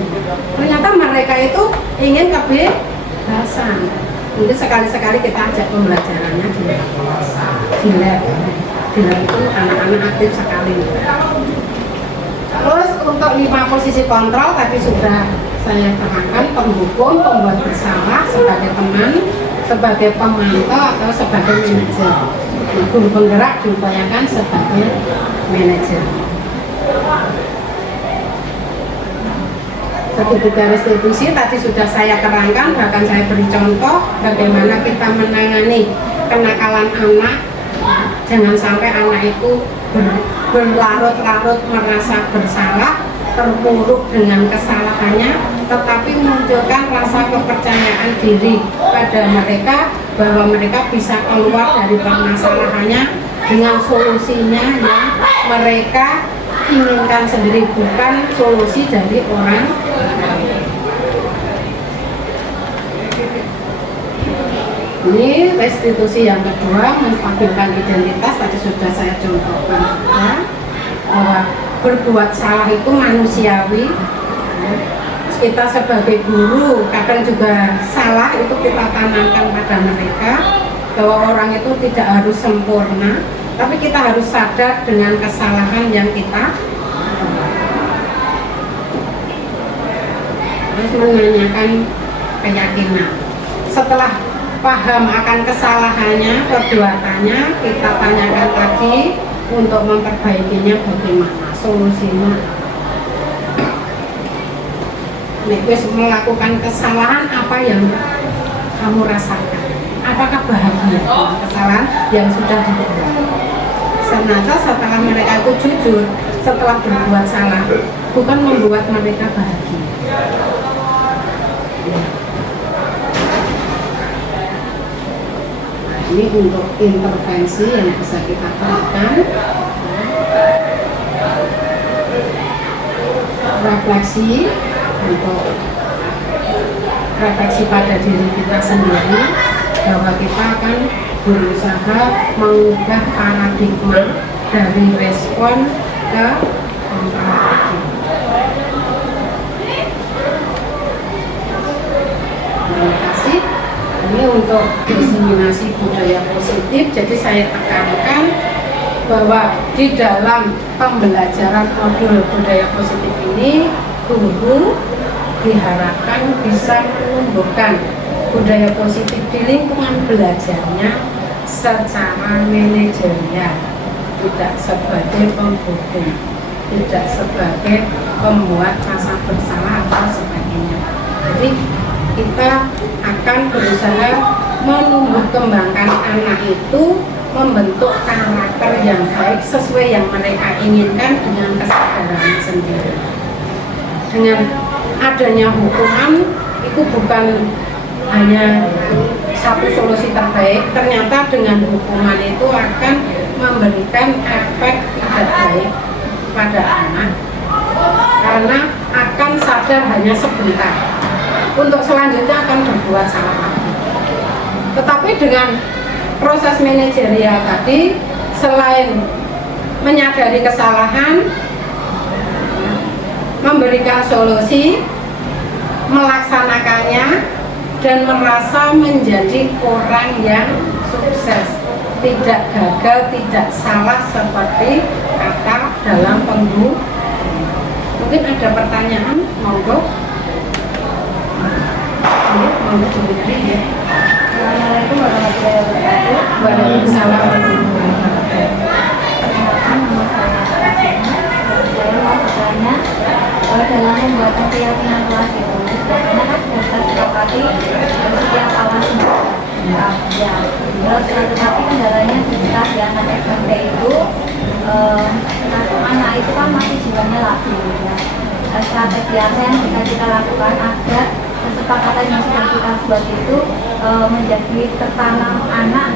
Ternyata mereka itu ingin kebebasan. Mungkin sekali-sekali kita ajak pembelajarannya di lab. Di lab itu anak-anak aktif sekali. Terus untuk 5 posisi kontrol tadi sudah saya terangkan, penghukum, pembuat bersalah, sebagai teman, sebagai pemantau atau sebagai manajer. Guru penggerak diupayakan sebagai manajer. Ketika restitusi tadi sudah saya terangkan, bahkan saya beri contoh bagaimana kita menangani kenakalan anak. Jangan sampai anak itu berlarut-larut merasa bersalah, terpuruk dengan kesalahannya, tetapi munculkan rasa kepercayaan diri pada mereka bahwa mereka bisa keluar dari permasalahannya dengan solusinya yang mereka inginkan sendiri, bukan solusi dari orang lain. Ini restitusi yang kedua, menstabilkan identitas. Tadi sudah saya contohkan juga, bahwa berbuat salah itu manusiawi. Kita sebagai guru kadang juga salah, itu kita tanamkan pada mereka bahwa orang itu tidak harus sempurna, tapi kita harus sadar dengan kesalahan yang kita terus menanyakan keyakinan. Setelah paham akan kesalahannya, perbuatannya, kita tanyakan lagi untuk memperbaikinya bagaimana solusinya. Nek wis melakukan kesalahan, apa yang kamu rasakan? Apakah bahagia dengan kesalahan yang sudah dibuat? Ternyata setelah mereka itu jujur, setelah berbuat salah, bukan membuat mereka bahagia. Nah, ini untuk intervensi yang bisa kita berikan. Refleksi, untuk refleksi pada diri kita sendiri, bahwa kita akan berusaha mengubah paradigma dari respon ke kontraproduktif. Terima kasih. Ini untuk diseminasi budaya positif. Jadi saya tekankan bahwa di dalam pembelajaran modul budaya positif ini, guru diharapkan bisa menumbuhkan budaya positif di lingkungan belajarnya secara manajerial, tidak sebagai penghubung, tidak sebagai pembuat rasa bersalah atau sebagainya. Jadi kita akan berusaha menumbuh kembangkan anak itu membentuk karakter yang baik sesuai yang mereka inginkan dengan kesadaran sendiri. Dengan adanya hukuman itu bukan hanya satu solusi terbaik, ternyata dengan hukuman itu akan memberikan efek tidak baik pada anak, karena akan sadar hanya sebentar, untuk selanjutnya akan berbuat salah lagi. Tetapi dengan proses manajerial tadi, selain menyadari kesalahan, memberikan solusi, melaksanakannya, dan merasa menjadi orang yang sukses, tidak gagal, tidak salah seperti kata dalam penggu. Mungkin ada pertanyaan, monggo. Monggo diberi ya. Assalamualaikum warahmatullahi wabarakatuh. Waalaikumsalam warahmatullahi wabarakatuh. Perkenalkan, nama saya Fatima. Saya mau bertanya, dalam pembuatan keyakinan kelas itu biasanya kan kita sepakati setiap awal semester. Ya, tetapi kendalanya di kelas SMP itu anak itu kan masih jiwanya labil. Ya. Strategi apa yang bisa kita lakukan agar kesepakatan yang sudah kita buat itu menjadi tertanam anak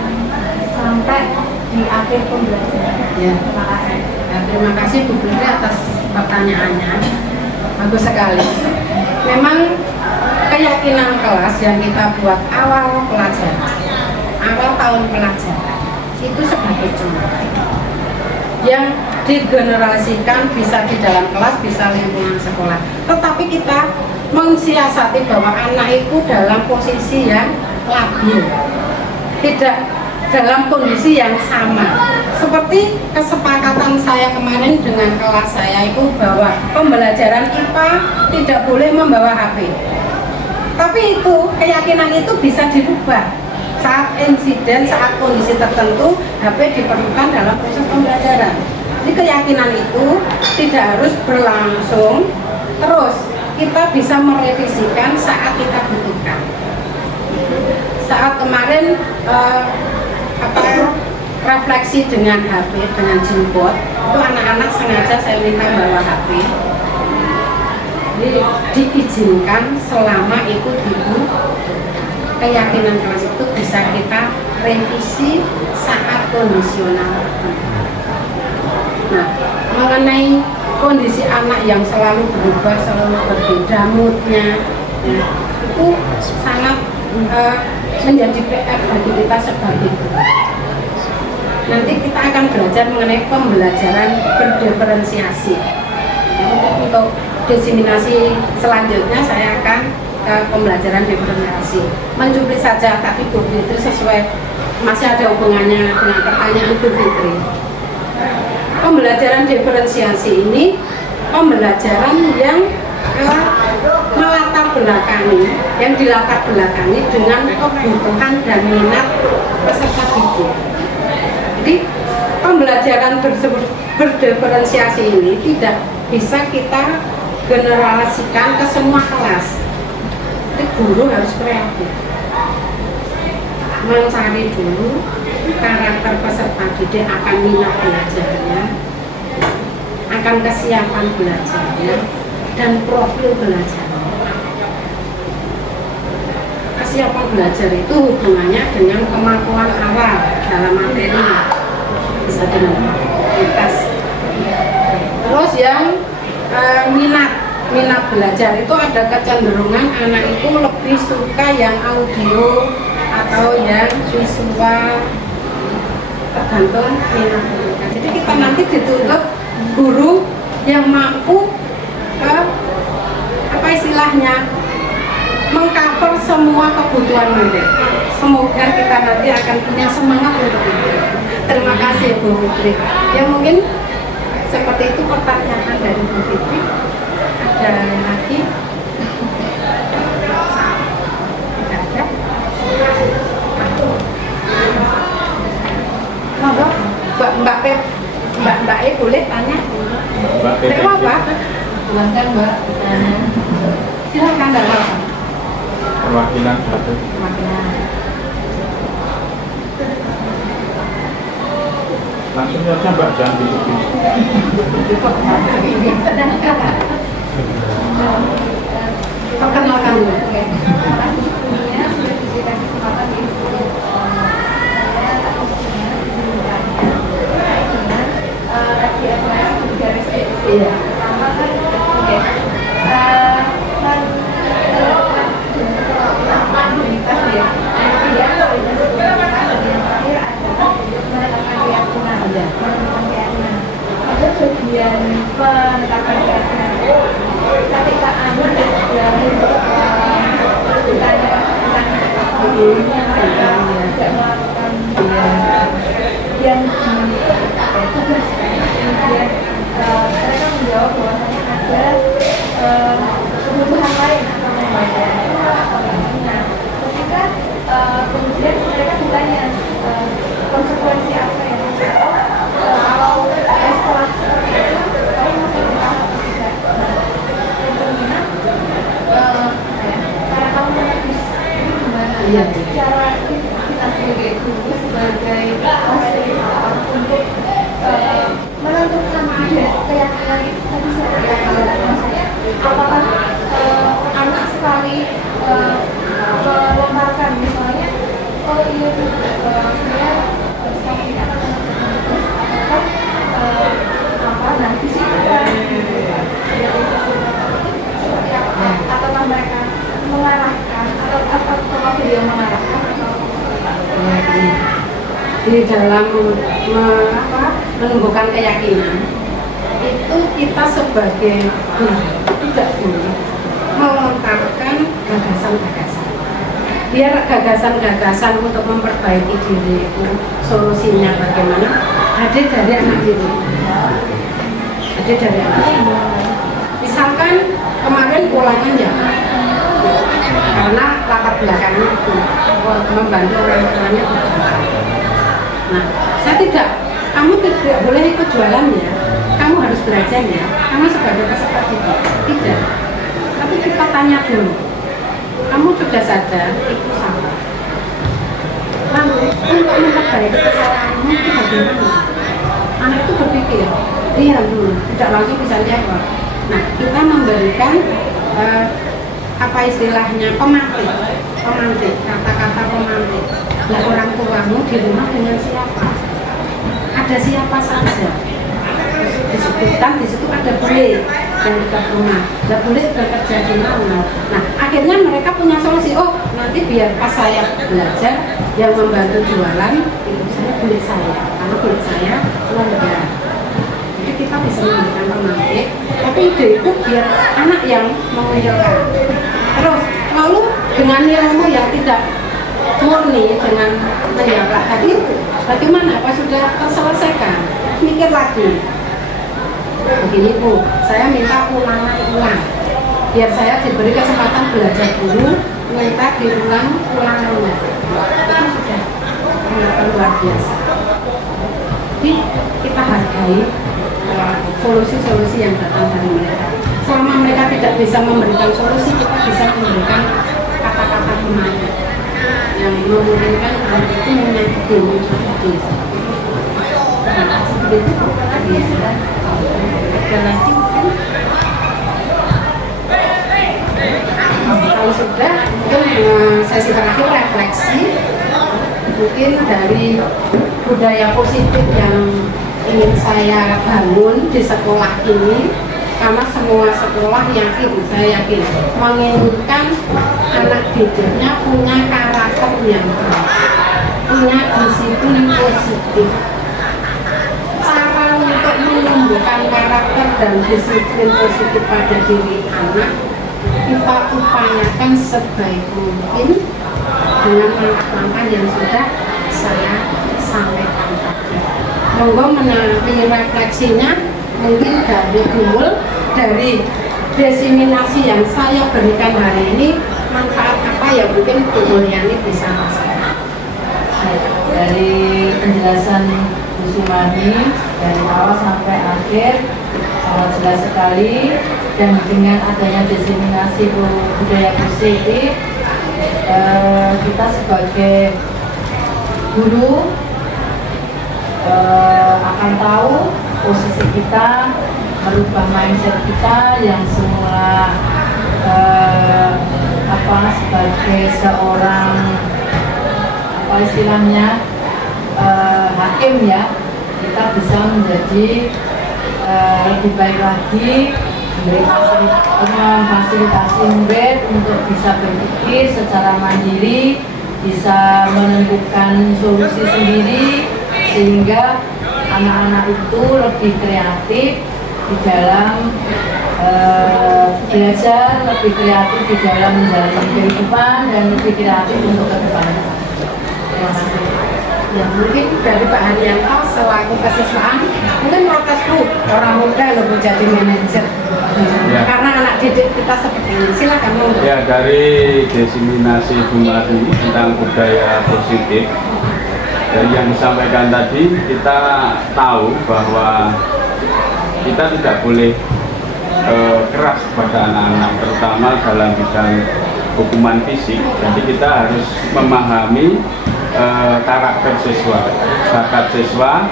sampai di akhir pembelajaran. Ya. Terima kasih. Ya, terima kasih Bu Putri atas pertanyaannya. Bagus sekali. Memang keyakinan kelas yang kita buat awal pelajaran, awal tahun pelajaran itu sebagai contoh yang digenerasikan, bisa di dalam kelas, bisa lingkungan sekolah. Tetapi kita mensiasati bahwa anak itu dalam posisi yang labil, tidak dalam kondisi yang sama. Seperti kesepakatan saya kemarin dengan kelas saya itu bahwa pembelajaran IPA tidak boleh membawa HP. Tapi itu, keyakinan itu bisa dirubah saat insiden, saat kondisi tertentu HP diperlukan dalam proses pembelajaran. Jadi keyakinan itu tidak harus berlangsung terus, kita bisa merevisikan saat kita butuhkan. Saat kemarin refleksi dengan HP, dengan jemput, itu anak-anak sengaja saya minta bawa HP. Jadi diizinkan selama itu keyakinan kelas itu bisa kita revisi saat kondisional. Nah, mengenai kondisi anak yang selalu berubah, selalu berbeda moodnya, ya, itu sangat menjadi PR bagi kita sebagai guru. Nanti kita akan belajar mengenai pembelajaran berdiferensiasi. Untuk diseminasi selanjutnya saya akan ke pembelajaran diferensiasi. Mencuplik saja, tapi Bu Fitri sesuai masih ada hubungannya dengan pertanyaan Bu Fitri. Pembelajaran diferensiasi ini pembelajaran yang melatar belakangi, yang dilatar belakangi dengan kebutuhan dan minat peserta didik. Jadi pembelajaran berdiferensiasi ini tidak bisa kita generalisasikan ke semua kelas. Jadi guru harus kreatif, mencari dulu karakter peserta didik, akan minat belajarnya, akan kesiapan belajarnya, dan profil belajarnya. Kesiapan belajar itu hubungannya dengan kemampuan awal dalam materi, bisa dengan kualitas. Terus yang minat belajar itu ada kecenderungan anak itu lebih suka yang audio atau yang visual, tergantung minat mereka. Jadi kita nanti dituntut guru yang mampu apa istilahnya mengcover semua kebutuhan mereka. Semoga kita nanti akan punya semangat untuk itu. Terima kasih Bu Fitri. Yang mungkin seperti itu pertanyaan dari Bu Fitri. Ada lagi? Tidak ada? Monggo, Mbak E boleh tanya? Terima apa? Silakan Mbak. Silakan Mbak. Perwakilan satu. Langsung saja Mbak, jangan bisik-bisik. Perkenalkan dulu. Iya. Ada bagian penetapan keyakinan ketika anak dari ditanya tidak melakukan yang tugas, kemudian mereka menjawab bahwasanya ada kebutuhan lain atau membaca. Nah, ketika kemudian mereka ditanya konsekuensi apa yang kalau sekolah seperti itu kamu masih bisa atau tidak? Tentunya karena kamu menepis ini gimana? Cara kita sebagai guru, sebagai fasilitator untuk menentukan keyakinan itu tadi seperti apa? Maksudnya apakah anak sekali melontarkan misalnya, oh iya saya bersaksi atau apa nanti sih atau mereka mengarahkan atau beliau mengarahkan atau di dalam menumbuhkan keyakinan itu kita sebagai guru tidak boleh melontarkan gagasan-gagasan. Biar gagasan-gagasan untuk memperbaiki diri itu solusinya bagaimana hadir dari anak diri. Hadir dari anak diri. Misalkan kemarin ulangan ya, karena latar belakangnya itu membantu orang tuanya. Nah, saya tidak, kamu tidak boleh ikut jualan ya, kamu harus belajar ya, kamu sebagai peserta didik. Tidak. Tapi kita tanya dulu, kamu sudah sadar itu salah. Lalu untuk memperbaiki kesalahanmu itu bagaimana? Anak itu berpikir, iya dulu, tidak langsung bisa jawab. Nah, kita memberikan apa istilahnya pemantik, kata-kata pemantik. Nah, orang tuamu di rumah dengan siapa? Ada siapa saja? disebutkan di situ ada bule yang dekat rumah. Nah, bule bekerja di mana? Nah, akhirnya mereka punya solusi. Oh, nanti biar pas saya belajar yang membantu jualan itu saya bule saya, karena bule saya lengkap. Jadi kita bisa memberikan pemantik, tapi ide itu biar anak yang mengumpulkan. Terus lalu dengan nilaimu yang tidak murni dengan menjaga tadi, bagaimana? Apa sudah terselesaikan? Mikir lagi. Begini Bu, saya minta ulangan biar saya diberi kesempatan belajar dulu, minta diulang ulangannya. Itu sudah luar biasa. Jadi kita hargai solusi-solusi yang datang dari mereka. Selama mereka tidak bisa memberikan solusi, kita bisa memberikan kata-kata pemantik yang memungkinkan anak itu menyakiti seperti itu. Dan nanti mungkin kalau sudah mungkin sesi terakhir refleksi mungkin dari budaya positif yang ingin saya bangun di sekolah ini, karena semua sekolah saya yakin menginginkan anak didiknya punya karakter yang baik, punya disiplin positif. Cara untuk menumbuhkan karakter dan disiplin positif pada diri anak kita upayakan sebaik mungkin dengan langkah-langkah yang sudah saya sampaikan tadi. Monggo menawi refleksinya mungkin dari Gumul, dari desiminasi yang saya berikan hari ini, manfaat apa yang mungkin Gumul Yani bisa rasakan. Dari penjelasan Bu Sumani dari awal sampai akhir sangat jelas sekali, dan dengan adanya desiminasi budaya positif, kita sebagai guru akan tahu posisi kita, merubah mindset kita yang semula sebagai seorang istilahnya hakim ya, kita bisa menjadi lebih baik lagi, memfasilitasi murid untuk bisa berpikir secara mandiri, bisa menentukan solusi sendiri, sehingga anak-anak itu lebih kreatif di dalam belajar, lebih kreatif di dalam menjalani kehidupan, dan lebih kreatif untuk ke depannya. Terima kasih. Ya, mungkin dari Pak Haryanto selaku kesiswaan, mungkin protes Bu, orang muda loh jadi manajer. Ya. Karena anak didik kita seperti ini. Silakan Bu. Ya, dari desiminasi Bu Mari tentang budaya positif, dari yang disampaikan tadi, kita tahu bahwa kita tidak boleh keras kepada anak-anak, terutama dalam bidang hukuman fisik. Jadi kita harus memahami karakter siswa, bakat siswa,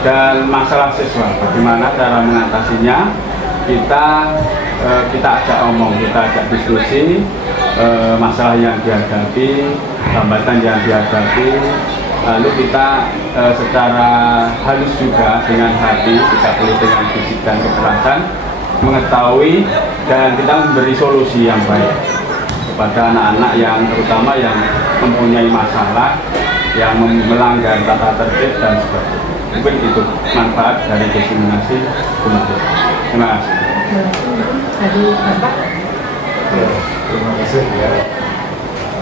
dan masalah siswa. Bagaimana cara mengatasinya? Kita ajak omong, kita ajak diskusi masalah yang dihadapi, hambatan yang dihadapi. Lalu kita secara halus juga dengan hati, tidak boleh dengan fisik dan kekerasan, mengetahui dan kita memberi solusi yang baik kepada anak-anak yang terutama yang mempunyai masalah, yang melanggar tata tertib dan sebagainya. Mungkin itu manfaat dari desiminasi budaya. Terima kasih. Dari Bapak. Ya, terima kasih ya.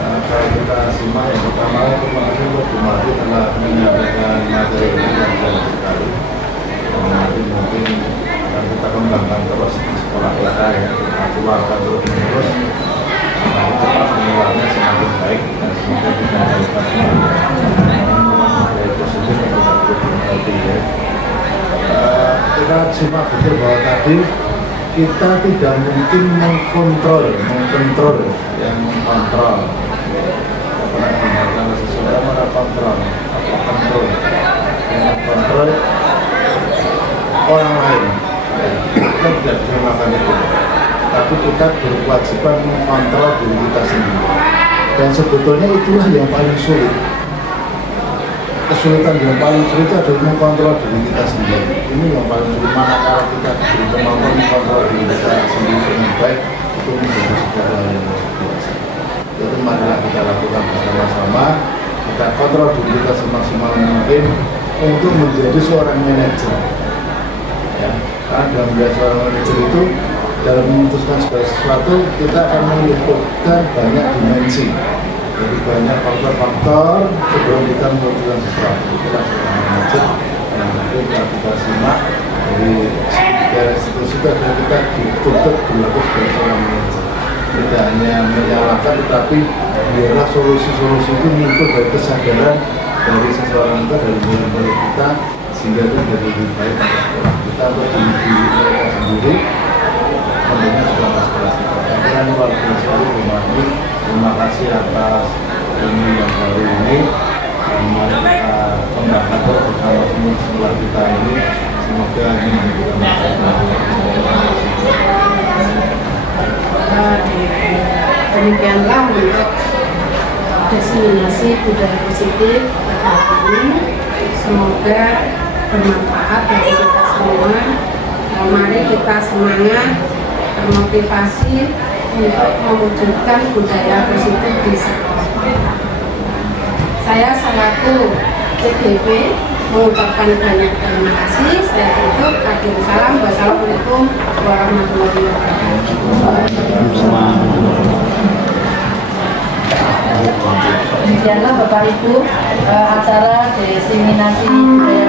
Kalau kita simak yang pertama, terima kasih untuk Bu Mari telah menyampaikan materi ini yang baik sekali. Nanti mungkin akan kita kembangkan terus di sekolah kita ya, kita keluarkan terus menerus. Nanti cepat penularannya semakin baik dan semoga kita dapat dari positif yang kita berhati ya. Kita simak betul bahwa tadi kita tidak mungkin mengkontrol yang mengkontrol. Karena seseorang ada kontrol, dengan kontrol orang lain. Kita tidak bisa melakukan itu, tapi kita berkewajiban mengkontrol diri kita sendiri. Dan sebetulnya itulah yang paling sulit. Kesulitan yang paling sulit adalah mengkontrol diri kita sendiri. ini yang paling gimana kalau kita diberi kemampuan kontrol diri kita sendiri dengan baik, itu menjadi segala yang biasa. Jadi marilah kita lakukan bersama-sama, kita kontrol diri kita semaksimal mungkin untuk menjadi seorang manajer. Ya, karena dalam menjadi seorang manajer itu, dalam memutuskan segala sesuatu, kita akan melibatkan banyak dimensi. Jadi banyak faktor-faktor sebelum kita memutuskan sesuatu. Kita seorang manajer yang mungkin kita simak dari situ dan kita dituntut berlaku sebagai seorang manajer. Tidak hanya menyalahkan, tetapi biarlah solusi-solusi itu muncul dari kesadaran dari seseorang itu, dari diri kita, sehingga itu menjadi lebih baik untuk sekolah kita atau diri mereka sendiri. Tentunya sudah sekolah kita. Saya luar biasa sekali memahami. Terima kasih atas ini yang baru ini. Mari kita kembangkan bersama semua kita ini. Semoga ini menjadi manfaat. Demikianlah untuk diseminasi budaya positif hari ini. Semoga bermanfaat bagi kita semua. Mari kita semangat, termotivasi untuk mewujudkan budaya positif di sekolah. Saya selaku CGP mengucapkan banyak terima kasih. Saya tutup. Akhir salam. Wassalamualaikum warahmatullahi wabarakatuh. Demikianlah Bapak Ibu acara diseminasi budaya